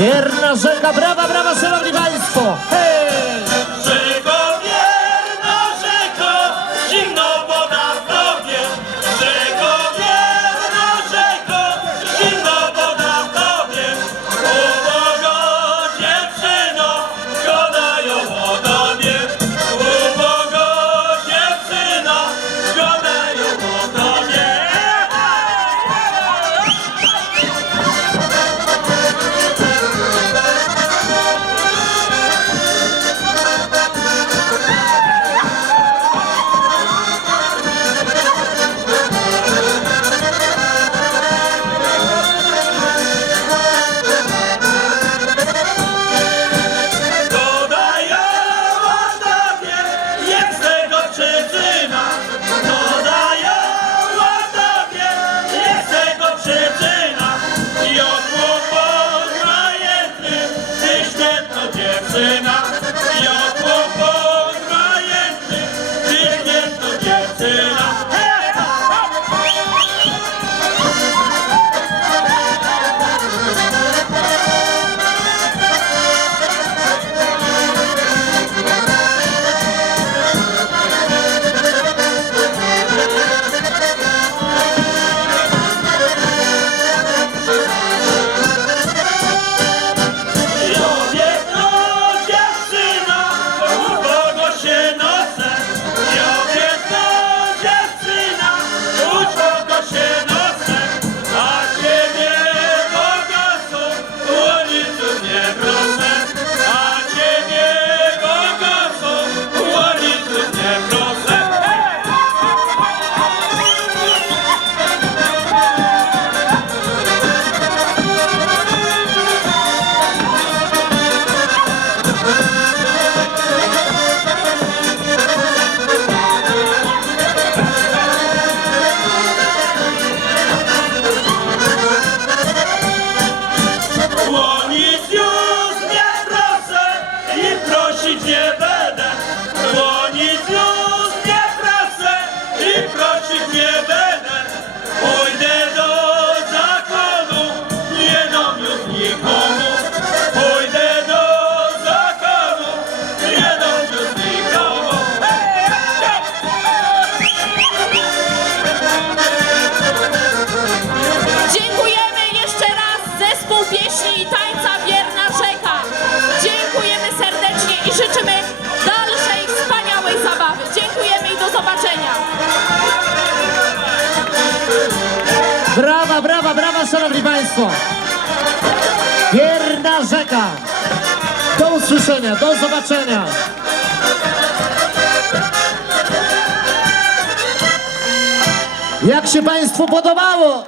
Piernas en la brava, brava. 我的家 Brawa, brawa, brawa, szanowni państwo! Wierna rzeka! Do usłyszenia, do zobaczenia! Jak się państwu podobało?